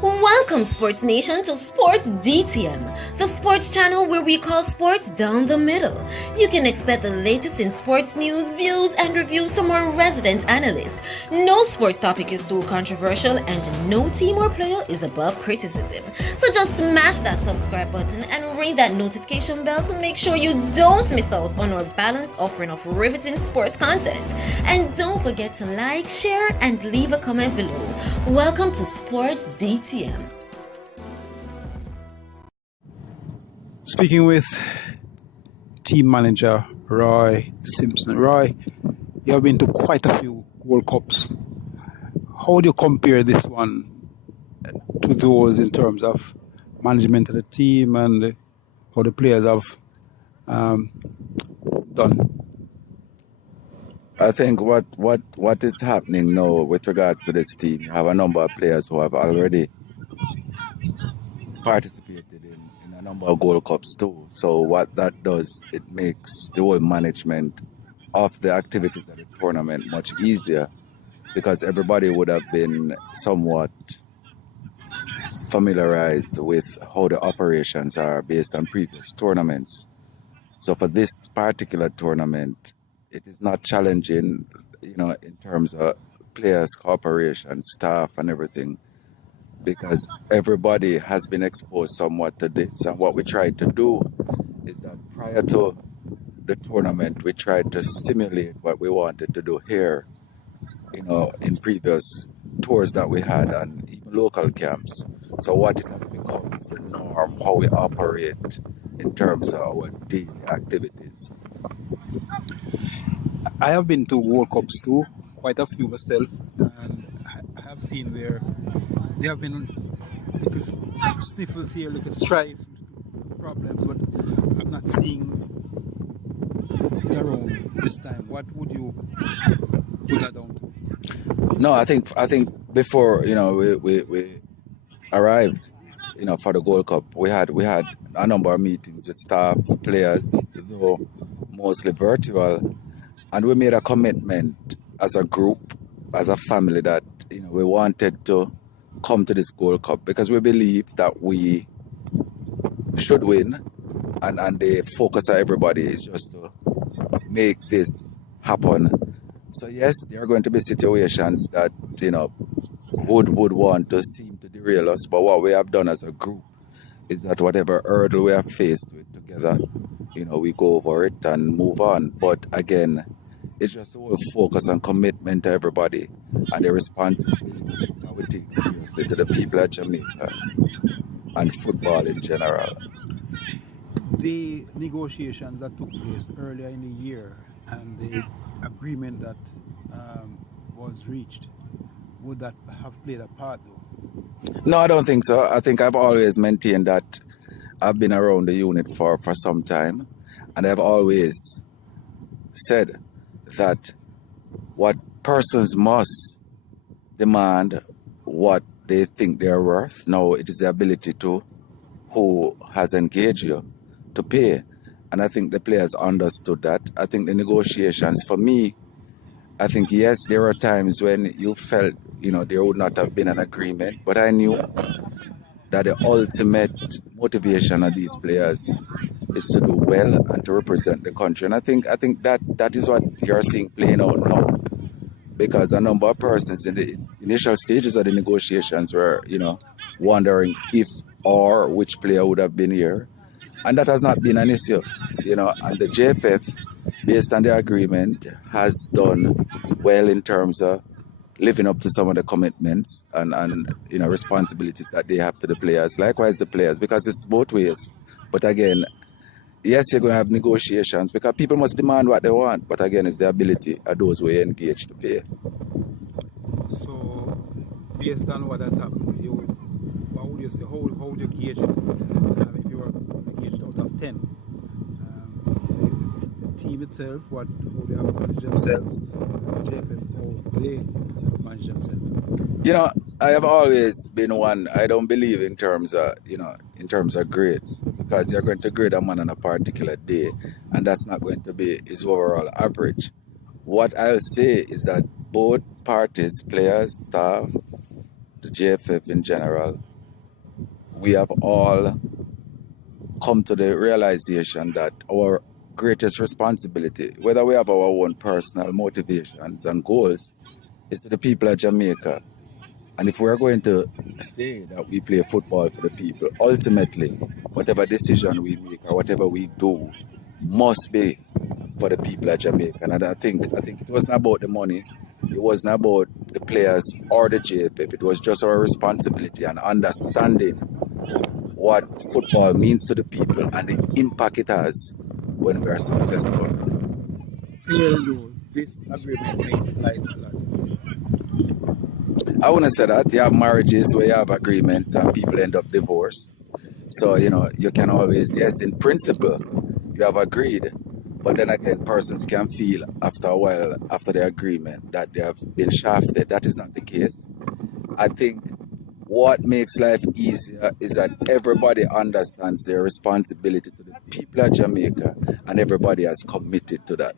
Welcome, Sports Nation, to Sports DTM, the sports channel where we call sports down the middle. You can expect the latest in sports news, views, and reviews from our resident analysts. No sports topic is too controversial, and no team or player is above criticism. So just smash that subscribe button and ring that notification bell to make sure you don't miss out on our balanced offering of riveting sports content. And don't forget to like, share, and leave a comment below. Welcome to Sports DTM. Speaking with team manager Roy Simpson. Roy, you have been to quite a few World Cups. How do you compare this one to those in terms of management of the team and how the players have done? I think what is happening now with regards to this team, you have a number of players who have already participated in a number of Gold Cups too. So what that does, it makes the whole management of the activities of the tournament much easier because everybody would have been somewhat familiarized with how the operations are based on previous tournaments. So for this particular tournament, it is not challenging, in terms of players' cooperation, staff, and everything, because everybody has been exposed somewhat to this. And what we tried to do is that prior to the tournament, we tried to simulate what we wanted to do here, in previous tours that we had and even local camps. So what it has become is a norm, how we operate in terms of our daily activities. I have been to World Cups too, quite a few myself, and I have seen where there have been little sniffles here, little strife, problems, but I'm not seeing it around this time. What would you put that down to? No, I think before we arrived, for the Gold Cup, we had a number of meetings with staff, players, though mostly virtual, and we made a commitment as a group, as a family, that we wanted to come to this Gold Cup because we believe that we should win, and the focus of everybody is just to make this happen. So yes, there are going to be situations that would want to seem to derail us, but what we have done as a group is that whatever hurdle we are faced with together, we go over it and move on. But again, it's just a whole focus and commitment to everybody and the responsibility that we take seriously to the people of Jamaica and football in general. The negotiations that took place earlier in the year and the agreement that was reached, would that have played a part though? No, I don't think so. I think I've always maintained that I've been around the unit for some time, and I've always said that what persons must demand what they think they're worth. Now it is the ability to who has engaged you to pay. And I think the players understood that. I think the negotiations, for me, I think, yes, there were times when you felt, there would not have been an agreement, but I knew that the ultimate motivation of these players is to do well and to represent the country. And I think that is what you're seeing playing out now, because a number of persons in the initial stages of the negotiations were, wondering if or which player would have been here. And that has not been an issue, and the JFF, based on the agreement, has done well in terms of living up to some of the commitments and responsibilities that they have to the players. Likewise, the players, because it's both ways. But again, yes, you're going to have negotiations because people must demand what they want. But again, it's the ability of those who are engaged to pay. So, based on what has happened, what would you say? How would you gauge it? If you were gauged out of 10, the team itself, how they have managed themselves, JFF, how they have managed themselves. I have always been one. I don't believe in terms of grades, because you're going to grade a man on a particular day, and that's not going to be his overall average. What I'll say is that both parties, players, staff, the JFF in general, we have all come to the realization that our greatest responsibility, whether we have our own personal motivations and goals, is to the people of Jamaica. And if we're going to say that we play football for the people, ultimately, whatever decision we make or whatever we do must be for the people of Jamaica. And I think it wasn't about the money, it wasn't about the players or the JFF. It was just our responsibility and understanding what football means to the people and the impact it has when we are successful. Clearly, this agreement makes life a lot easier. I wouldn't say that. You have marriages where you have agreements and people end up divorced. So, you can always, yes, in principle, you have agreed. But then again, persons can feel after a while, after the agreement, that they have been shafted. That is not the case. I think what makes life easier is that everybody understands their responsibility to the people of Jamaica and everybody has committed to that.